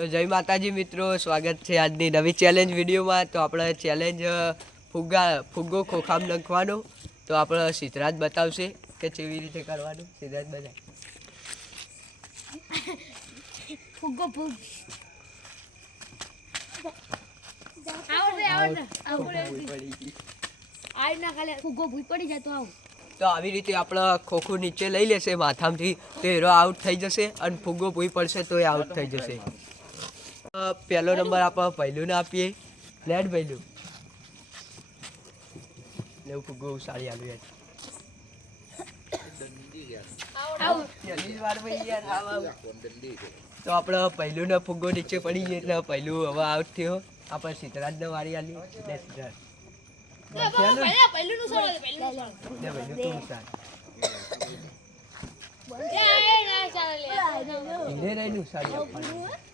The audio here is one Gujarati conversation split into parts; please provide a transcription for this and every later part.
તો જય માતાજી મિત્રો સ્વાગત છે આજની નવી ચેલેન્જ વિડીયોમાં. તો આપણે ચેલેન્જ ફુગ્ગા ફુગ્ગો ખોખામ નખવાનો. તો આપણે સિદ્ધરાજ બતાવશે કે કેવી રીતે કરવાનું. સિદ્ધરાજ બતાવ. ફુગ્ગો ફુગ આવડે આવડે. આવડે. આઈ ના ખાલે ફુગ્ગો ભૂઈ પડી જાય તો તો આવી રીતે આપણે ખોખું નીચે લઈ લેશે માથામાંથી તો હીરો આઉટ થઈ જશે અને ફુગ્ગો ભૂઈ પડશે તો એ આઉટ થઈ જશે. પહેલો નંબર આપણે પહેલુંને આપીએ. લેટ પહેલું લેવું ફુગ્ગો સારી આવી યાર. પહેલી. તો આપણે પહેલું ને ફુગ્ગો નીચે પડી ગયો એટલે પહેલું હવે આઉટ થયો. આપણે વારી આલી. સિદ્ધરાજ. પહેલું પહેલું નું સવાલ પહેલું નું પહેલું ના ના ના સિદ્ધરાજ લાગ-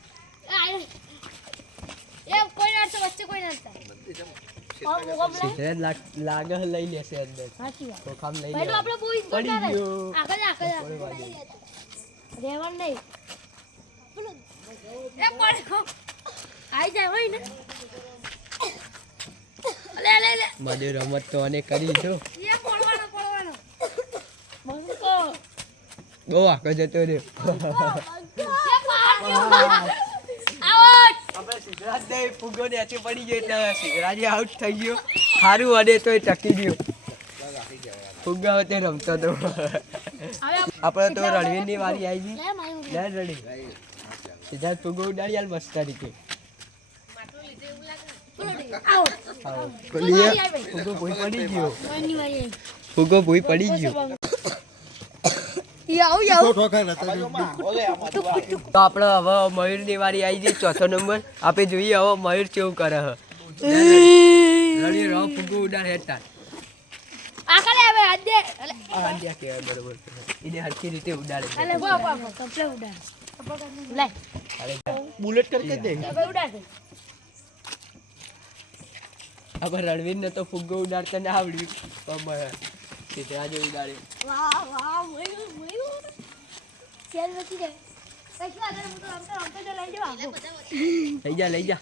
લાગે લઈ લેશે અંદર. સાચી વાત. તો કામ લઈ પહેલું આપણે બોઈ પડી ગયો. આગળ આગળ કોઈ વાંધો નહીં. રેવણ નહીં. એ પડ્યો આઈ જાય હોય ને. લે લે લે. મને રમત તો અને કરી જો એ પડવાનો પડવાનો. મંકો બહુ આગળ જતો રહ્યો. આપણે સિદ્ધરાજ ને પડી ગયો એટલે સિદ્ધરાજ આઉટ થઈ ગયો સારું અને તો એ ટકી ગયો ફુગ્ગા વચ્ચે રમતો તો આપણે તો રણવીરની વારી આવી ગઈ લે રણી સિદ્ધાર્થ ફુગ્ગો ઉડાડી હાલ મસ્ત. વારી ફુગ્ગો ભૂઈ પડી ગયો ફુગ્ગો ભૂઈ પડી ગયો તો. આપણે હવે મયુરની વારી આવી ગઈ ચોથો નંબર. આપણે જોઈએ હવે મયુર કેવું કરે હ. રવ ફુગ્ગો ઉડાડ હેઠા. આખલે હવે આજે અલે. આ બરોબર. એને હરખી રીતે ઉડાડે. અલે વાહ વાહ કપલે ઉડાડ. લે. બુલેટ કરકે દે. હવે ઉડાડ. આપણે રણવીરને તો ફુગ્ગો ઉડાડતા ના આવડ્યું. પણ સિદ્ધરાજ ઉડાડે વાહ વાહ મયું મયું સેલ વધી જાય કશું આગળ હું તો રમતો રમતો જ લઈ જાવ આગળ લઈ જા લઈ જા.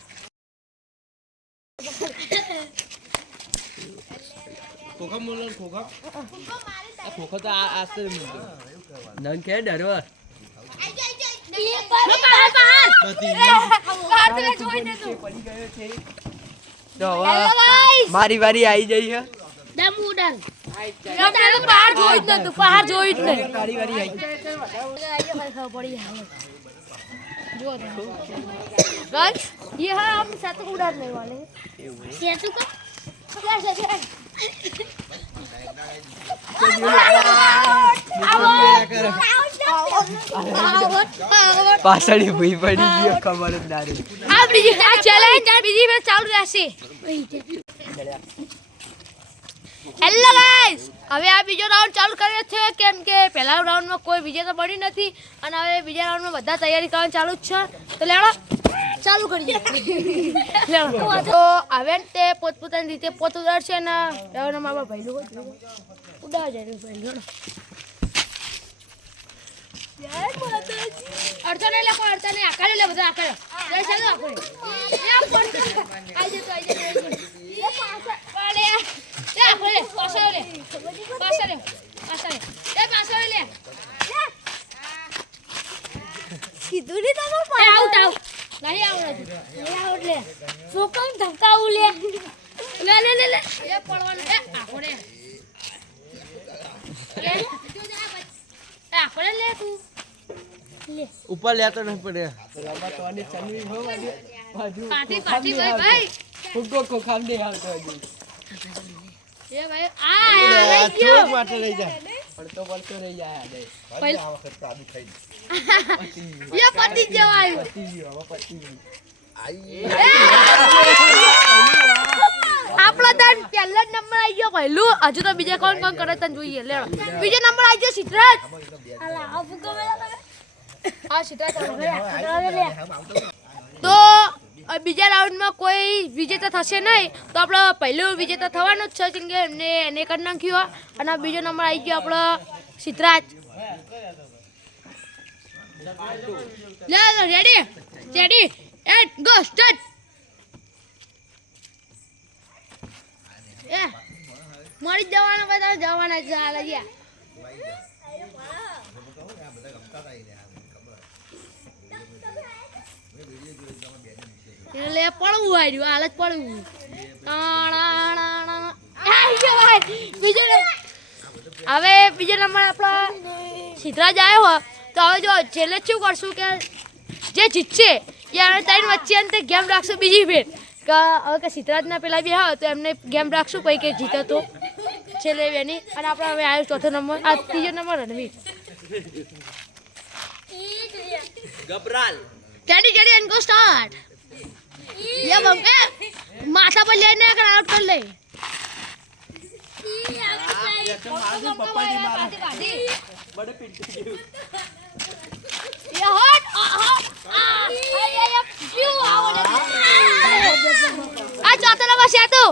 ખોખા મોલો ખોખા. ખોખો તો આ આસ્તે નંગ કે ડરવા. મારી વારી આવી જઈ છે દમ ઉડાડ રમતા તો પહાડ જોઈ જ નતું પહાડ જોઈ જ નહીં તારી વારી આવી जो गाइस ये है हम सेतु को उड़ाने वाले हैं सेतु का क्या सेतु है પાછળ ભૂઈ પડી ગયો ખબર જ ના રહી આ બીજી આ ચેલેન્જ આ બીજી વાર ચાલુ રહેશે હેલો ગાઈસ હવે આ બીજો રાઉન્ડ ચાલુ કર્યો છે, કેમ કે પહેલા રાઉન્ડમાં કોઈ વિજેતા બની નથી અને હવે બીજા રાઉન્ડમાં બધા તૈયારી કરવાનું ચાલુ જ છે. તો લેડો ચાલુ કરીએ. લેડો તો હવે તે પોતપોતાની રીતે પોત ઉડાડશે ને હવે મારા ભાઈલું ઉડાડ જાય ભાઈ અડધો નહીં લખો અડચણ નહીં. આકારે લે બધા આકાર આકારે એ ફોન કર આઈ જતો આઈ જતો એ પાછા પાડે લે આકારે પાછા લે પાછા લે પાછા લે એ પાછા લે કીધું તો તમે આઉટ આઉટ નહીં આવડે નહીં આવડ લે કામ ધમકાવું લે લે લે લે લે એ પડવાનું એ આકોડે લે તું ઉપર લેતો નહીં પડે પાટી પાટી ભાઈ ભાઈ ફુગ્ગો ખોખામ હાલ તો હજુ એ ભાઈ આ લઈ ગયો માટે લઈ જા પડતો પડતો રહી જાય આ દે. પહેલ- પતી ગયું. એ પતી જવાયું પતી ગયું હવે પતી ગયું. આપણો દાન પહેલો જ નંબર આવી ગયો પહેલું હજુ તો બીજા કોણ કોણ કરે તને જોઈએ. લેડો બીજો નંબર આવી ગયો સિદ્ધરાજ. આ સિદ્ધરાજ તો બીજા રાઉન્ડમાં કોઈ વિજેતા થશે નહીં, તો આપણો પહેલો વિજેતા થવાનો જ છે, કેમ કે એમને, એને કરી નાખ્યો અને બીજો નંબર આવી ગયો આપણો Siddhraj. Ready ready at go start મળી જવાના, બધા જવાના ચાલે ગયા એટલે પડવું આવ્યું હાલ જ પડવું. હવે બીજો નંબર આપણો સિદ્ધરાજ આવ્યો હોય. તો હવે જો છેલ્લે શું કરશું કે જે જીતશે એ આપણે ત્રણ વચ્ચે અંતે ગેમ રાખશું બીજી ફેર. કે હવે કે સિદ્ધરાજના પેલા બી હોય તો એમને ગેમ રાખશું પછી કે જીતે તો. છેલ્લે બેની અને આપણે હવે આવ્યો ચોથો નંબર. આ ત્રીજો નંબર રણવીર ગબરાલ Ready, ready, and go start. ये बंके माथा पर लेने अगर आउट कर ले ये हट आ हट आ ये ये क्यों आवो આ ચોથો નંબર છે તો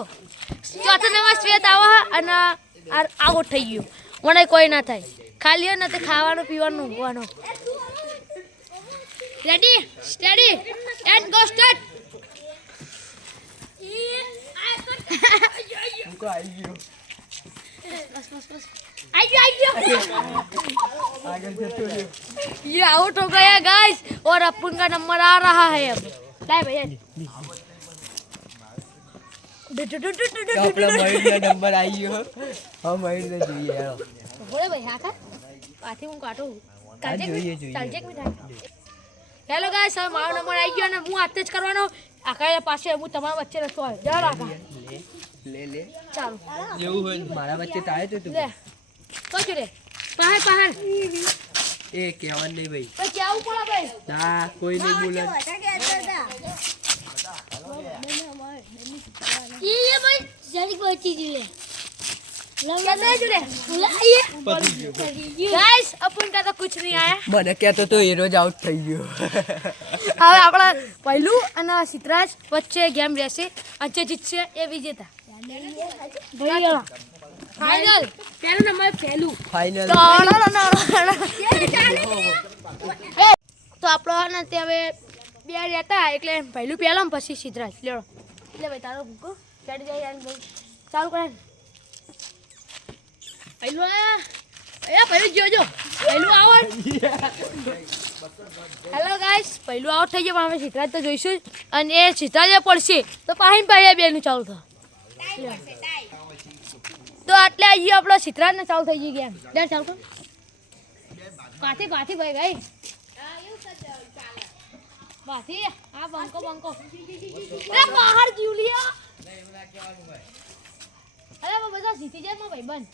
ચોથો નંબર શ્વેત આવો હે અને આ આઉટ થઈ ગયું મને કોઈ ના થાય ખાલી હે ને તે ખાવાનું પીવાનું ઊંઘવાનું ready steady and go start મૂકો આવી ગયો आई गया आई गया આગળ જતો રહ્યો ये आउट हो गया गाइस और अपन का नंबर आ रहा है अब लाए भैया તો આપણો મયુરનો નંબર આવી ગયો હા મયુરને જોઈએ હેલો બોલે ભાઈ હા કા પાથી હું કાઢું હા, જોઈએ, જોઈએ. ચાલજે એક મિનિટ હેલો ગાઈસ હવે મારો નંબર આવી ગયો અને હું હાથે જ કરવાનો આખા પાસે હું તમારા વચ્ચે રસ્તો આવ્યો જરા આખા લે લે. ચાલો. એવું હોય મારા વચ્ચે તારે તો. તું તો રે. પહાડ પહાડ. એ કેવાનું નહીં ભાઈ. તો કેવું પડે ભાઈ? ના કોઈ નહીં બોલે. એ ભાઈ જરીક બચી ગયું લે લવ લે જુડે? લે. ગાઈસ અપુન કા તો કુછ નહીં આયા મને કહેતો તો એ રોજ આઉટ થઈ ગયો. હવે આપણા પહેલું અને સિદ્ધરાજ વચ્ચે ગેમ રહેશે અચ્છે જીતશે એ વિજેતા. ફાઇનલ પહેલો નંબર પહેલું. ફાઇનલ તો આપણો અને તે હવે બે રહેતા એટલે પહેલું પહેલાં પછી સિદ્ધરાજ. લેડો એટલે ભાઈ તારો ભૂકો. ચડી જાય ચાલુ કરે પહેલું આ. પહેલું જોજો. પહેલું આવો. હેલો ગાઈસ પહેલું આઉટ થઈ ગયું, પણ અમે સિદ્ધરાજ તો જોઈશું અને એ સિદ્ધરાજે પડશે, તો પાહીન પાહી બેનું ચાલુ થાય તો આટલે આવી ગયો આપણો ને ચાલુ થઈ ગઈ ગેમ. લે ચાલુ કર. પાથી પાથી ભાઈ ભાઈ. પાથી આ બંકો અરે ભાઈબંધ.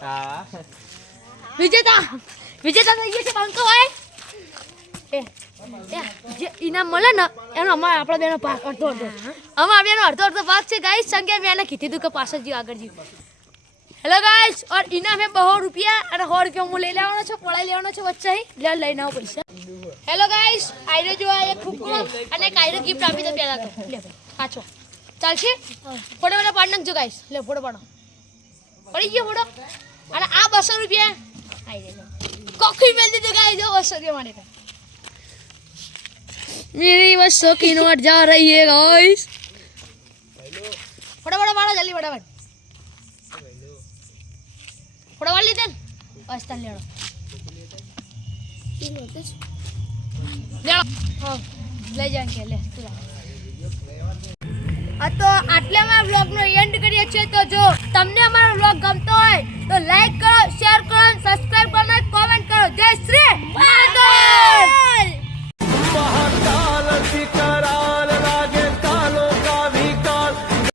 હા. વિજેતા વિજેતા થઈ ગયા છે બંકો ભાઈ. એ એ, જે ઇનામ મળે ને એનો અમારે આપણા બેનો ભાગ અડધો અડધો. અમારા બેનો અડધો અડધો ભાગ છે ગાઈસ સંગે મેં એને કીધું હતું કે પાછળ જીવ આગળ જીવ હેલો ગાઈસ ઓર ઇનામ હે બહો રૂપિયા અને સો રૂપિયા હું લઈ લેવાનો છું પડાઈ લેવાનો છું વચ્ચે લે લઈને આવો પૈસા. હેલો ગાઈસ આયરો જો આ એક ફૂકો અને એક આઈરો ગિફ્ટ આપી દો પહેલા તો. લે પાછો. ચાલશે? ફોટો ફોટો પાડી નાખજો ગાઈસ લે ફોટો પાડો. પડી ગયો ફોટો અને આ બસો રૂપિયા આઈ રે કોફી મેલ દીધું ગાઈસ જો બસો રૂપિયા માટે मेरी बसों की नोट जा रही है गाइस फटाफट मारो जल्दी फटाफट फटाफट लेते हैं बस तन ले लो ले लो हाँ ले जाएंगे ले તું રાખ. આ તો આટલામાં બ્લોગ like